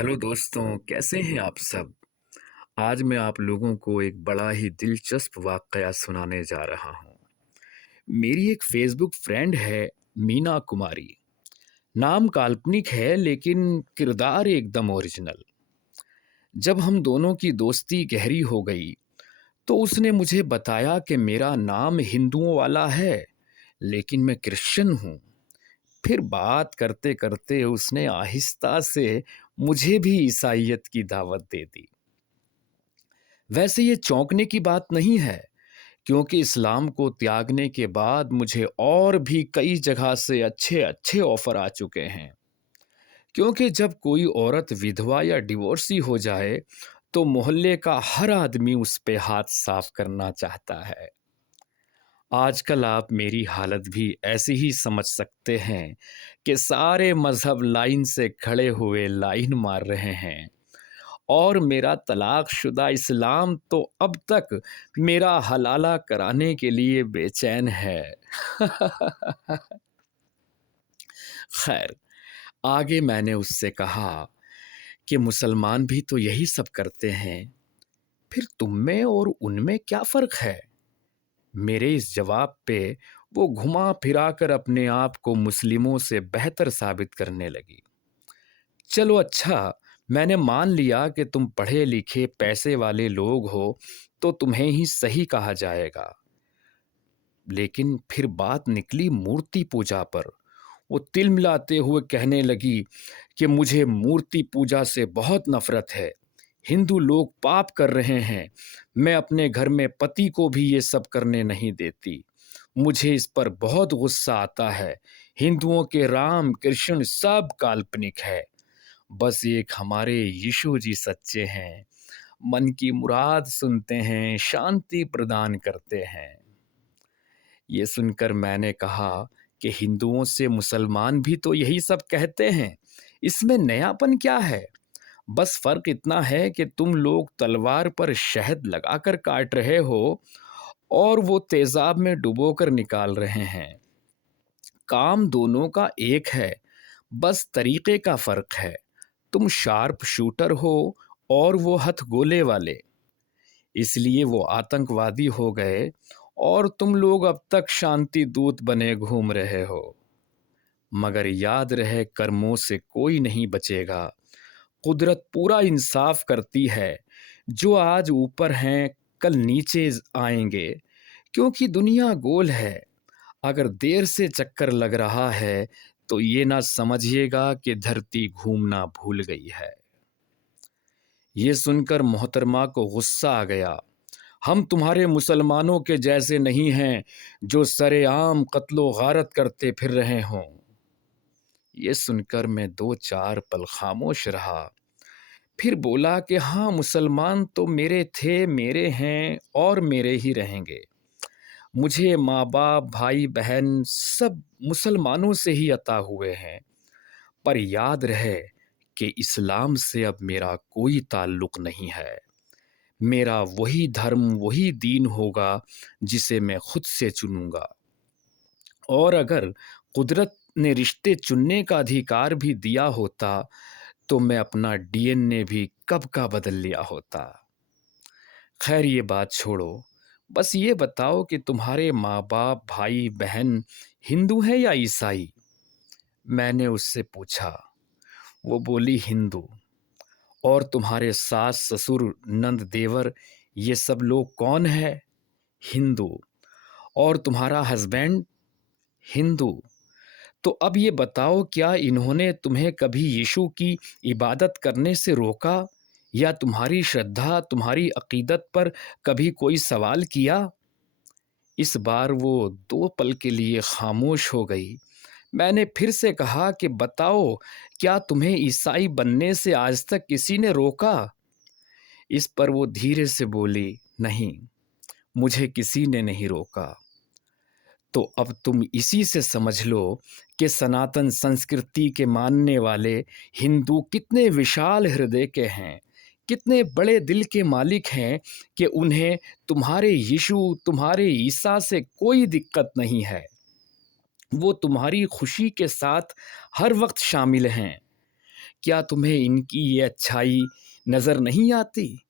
Hello दोस्तों, कैसे हैं आप सब? आज मैं आप लोगों को एक बड़ा ही दिलचस्प वाक़या सुनाने जा रहा हूँ। मेरी एक फ़ेसबुक फ्रेंड है, मीना कुमारी। नाम काल्पनिक है लेकिन किरदार एकदम ओरिजिनल। जब हम दोनों की दोस्ती गहरी हो गई, तो उसने मुझे बताया कि मेरा नाम हिंदुओं वाला है, लेकिन मैं क्रिश्चियन हूँ। फिर बात करते-करते उसने आहिस्ता से मुझे भी ईसाइयत की दावत दे दी। वैसे ये चौंकने की बात नहीं है, क्योंकि इस्लाम को त्यागने के बाद मुझे और भी कई जगह से अच्छे-अच्छे ऑफ़र आ चुके हैं। क्योंकि जब कोई औरत विधवा या डिवोर्सी हो जाए, तो मोहल्ले का हर आदमी उस पे हाथ साफ करना चाहता है। आजकल आप मेरी हालत भी ऐसी ही समझ सकते हैं कि सारे मज़हब लाइन से खड़े हुए लाइन मार रहे हैं। और मेरा तलाकशुदा इस्लाम तो अब तक मेरा हलाला कराने के लिए बेचैन है। खैर, आगे मैंने उससे कहा कि मुसलमान भी तो यही सब करते हैं, फिर तुम में और उनमें क्या फ़र्क है? मेरे इस जवाब पे वो घुमा फिरा कर अपने आप को मुस्लिमों से बेहतर साबित करने लगी। चलो अच्छा, मैंने मान लिया कि तुम पढ़े लिखे पैसे वाले लोग हो, तो तुम्हें ही सही कहा जाएगा। लेकिन फिर बात निकली मूर्ति पूजा पर। वो तिलमिलाते हुए कहने लगी कि मुझे मूर्ति पूजा से बहुत नफरत है। हिंदू लोग पाप कर रहे हैं। मैं अपने घर में पति को भी ये सब करने नहीं देती। मुझे इस पर बहुत गुस्सा आता है। हिंदुओं के राम कृष्ण सब काल्पनिक है। बस एक हमारे यीशु जी सच्चे हैं। मन की मुराद सुनते हैं, शांति प्रदान करते हैं। ये सुनकर मैंने कहा कि हिंदुओं से मुसलमान भी तो यही सब कहते हैं। इसमें नयापन क्या है? बस फ़र्क इतना है कि तुम लोग तलवार पर शहद लगाकर काट रहे हो और वो तेज़ाब में डुबोकर निकाल रहे हैं। काम दोनों का एक है, बस तरीक़े का फ़र्क है। तुम शार्प शूटर हो और वो हथगोले वाले। इसलिए वो आतंकवादी हो गए और तुम लोग अब तक शांति दूत बने घूम रहे हो। मगर याद रहे, कर्मों से कोई नहीं बचेगा। कुदरत पूरा इंसाफ करती है। जो आज ऊपर हैं, कल नीचे आएंगे, क्योंकि दुनिया गोल है। अगर देर से चक्कर लग रहा है, तो ये ना समझिएगा कि धरती घूमना भूल गई है। ये सुनकर मोहतरमा को गुस्सा आ गया। हम तुम्हारे मुसलमानों के जैसे नहीं हैं, जो सरेआम कत्लो गारत करते फिर रहे हों। ये सुनकर मैं दो चार पल खामोश रहा। फिर बोला कि हाँ, मुसलमान तो मेरे थे, मेरे हैं और मेरे ही रहेंगे। मुझे माँ बाप भाई बहन सब मुसलमानों से ही अता हुए हैं। पर याद रहे कि इस्लाम से अब मेरा कोई ताल्लुक नहीं है। मेरा वही धर्म, वही दीन होगा जिसे मैं खुद से चुनूंगा। और अगर कुदरत ने रिश्ते चुनने का अधिकार भी दिया होता, तो मैं अपना डीएनए भी कब का बदल लिया होता। खैर, ये बात छोड़ो। बस ये बताओ कि तुम्हारे माँ बाप भाई बहन हिंदू हैं या ईसाई? मैंने उससे पूछा। वो बोली, हिंदू। और तुम्हारे सास ससुर नंद देवर ये सब लोग कौन है? हिंदू। और तुम्हारा हस्बैंड? हिंदू। तो अब ये बताओ, क्या इन्होंने तुम्हें कभी यीशु की इबादत करने से रोका, या तुम्हारी श्रद्धा, तुम्हारी अकीदत पर कभी कोई सवाल किया? इस बार वो दो पल के लिए खामोश हो गई। मैंने फिर से कहा कि बताओ, क्या तुम्हें ईसाई बनने से आज तक किसी ने रोका? इस पर वो धीरे से बोली, नहीं, मुझे किसी ने नहीं रोका। तो अब तुम इसी से समझ लो कि सनातन संस्कृति के मानने वाले हिंदू कितने विशाल हृदय के हैं, कितने बड़े दिल के मालिक हैं कि उन्हें तुम्हारे यीशु, तुम्हारे ईसा से कोई दिक्कत नहीं है। वो तुम्हारी खुशी के साथ हर वक्त शामिल हैं, क्या तुम्हें इनकी ये अच्छाई नज़र नहीं आती?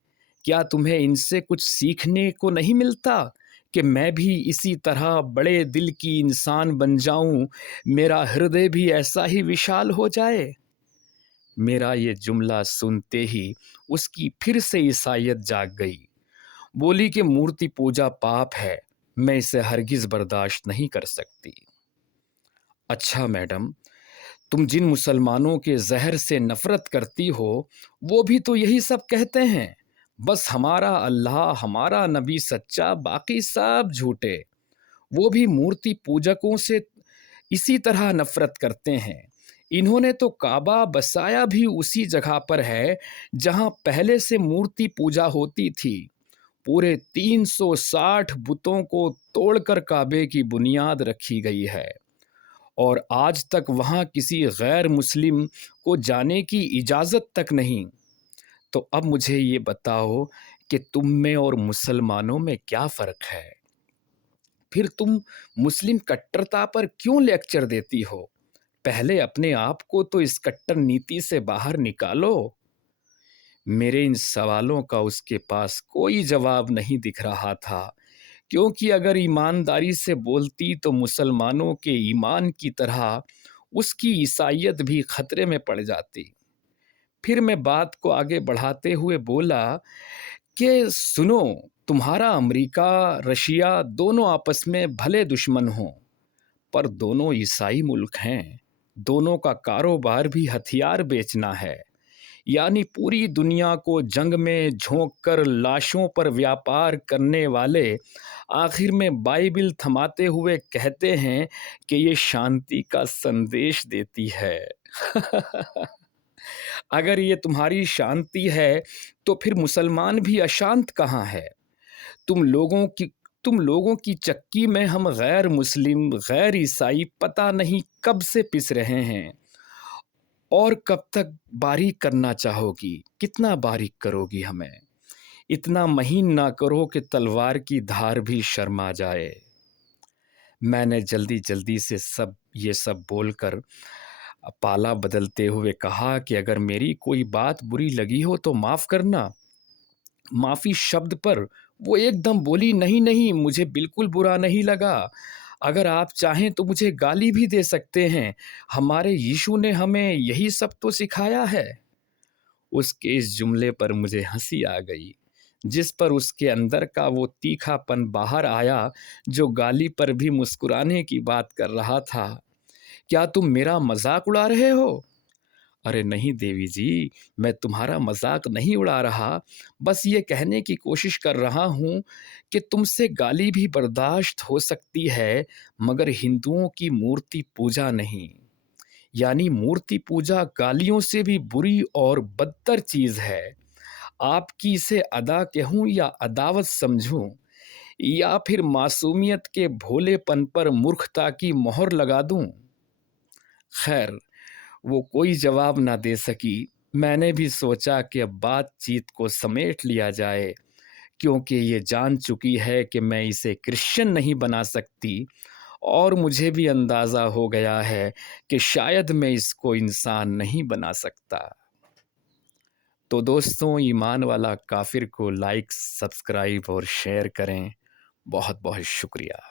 क्या तुम्हें इनसे कुछ सीखने को नहीं मिलता कि मैं भी इसी तरह बड़े दिल की इंसान बन जाऊं, मेरा हृदय भी ऐसा ही विशाल हो जाए? मेरा ये जुमला सुनते ही उसकी फिर से ईसाइयत जाग गई। बोली कि मूर्ति पूजा पाप है, मैं इसे हरगिज बर्दाश्त नहीं कर सकती। अच्छा मैडम, तुम जिन मुसलमानों के जहर से नफरत करती हो, वो भी तो यही सब कहते हैं, बस हमारा अल्लाह, हमारा नबी सच्चा, बाकी सब झूठे। वो भी मूर्ति पूजकों से इसी तरह नफरत करते हैं। इन्होंने तो काबा बसाया भी उसी जगह पर है जहां पहले से मूर्ति पूजा होती थी। पूरे 360 बुतों को तोड़कर काबे की बुनियाद रखी गई है और आज तक वहां किसी गैर मुस्लिम को जाने की इजाज़त तक नहीं। तो अब मुझे ये बताओ कि तुम में और मुसलमानों में क्या फ़र्क है? फिर तुम मुस्लिम कट्टरता पर क्यों लेक्चर देती हो? पहले अपने आप को तो इस कट्टर नीति से बाहर निकालो। मेरे इन सवालों का उसके पास कोई जवाब नहीं दिख रहा था, क्योंकि अगर ईमानदारी से बोलती तो मुसलमानों के ईमान की तरह उसकी ईसाइयत भी खतरे में पड़ जाती। फिर मैं बात को आगे बढ़ाते हुए बोला कि सुनो, तुम्हारा अमेरिका, रशिया दोनों आपस में भले दुश्मन हों, पर दोनों ईसाई मुल्क हैं। दोनों का कारोबार भी हथियार बेचना है, यानी पूरी दुनिया को जंग में झोंक कर लाशों पर व्यापार करने वाले आखिर में बाइबिल थमाते हुए कहते हैं कि ये शांति का संदेश देती है। अगर ये तुम्हारी शांति है, तो फिर मुसलमान भी अशांत कहाँ है? तुम लोगों की तुम लोगों की चक्की में हम गैर मुस्लिम, गैर ईसाई पता नहीं कब से पिस रहे हैं। और कब तक बारीक करना चाहोगी? कितना बारीक करोगी हमें? इतना महीन ना करो कि तलवार की धार भी शर्मा जाए। मैंने जल्दी-जल्दी से ये सब बोलकर पाला बदलते हुए कहा कि अगर मेरी कोई बात बुरी लगी हो तो माफ़ करना। माफ़ी शब्द पर वो एकदम बोली, नहीं नहीं, मुझे बिल्कुल बुरा नहीं लगा। अगर आप चाहें तो मुझे गाली भी दे सकते हैं, हमारे यीशु ने हमें यही सब तो सिखाया है। उसके इस जुमले पर मुझे हंसी आ गई, जिस पर उसके अंदर का वो तीखापन बाहर आया जो गाली पर भी मुस्कुराने की बात कर रहा था। क्या तुम मेरा मजाक उड़ा रहे हो? अरे नहीं देवी जी, मैं तुम्हारा मजाक नहीं उड़ा रहा, बस ये कहने की कोशिश कर रहा हूँ कि तुमसे गाली भी बर्दाश्त हो सकती है, मगर हिंदुओं की मूर्ति पूजा नहीं। यानी मूर्ति पूजा गालियों से भी बुरी और बदतर चीज़ है। आपकी इसे अदा कहूँ या अदावत समझूं, या फिर मासूमियत के भोलेपन पर मूर्खता की मोहर लगा दूं? खैर, वो कोई जवाब ना दे सकी। मैंने भी सोचा कि अब बातचीत को समेट लिया जाए, क्योंकि ये जान चुकी है कि मैं इसे क्रिश्चियन नहीं बना सकती और मुझे भी अंदाज़ा हो गया है कि शायद मैं इसको इंसान नहीं बना सकता। तो दोस्तों, ईमान वाला काफिर को लाइक, सब्सक्राइब और शेयर करें। बहुत बहुत शुक्रिया।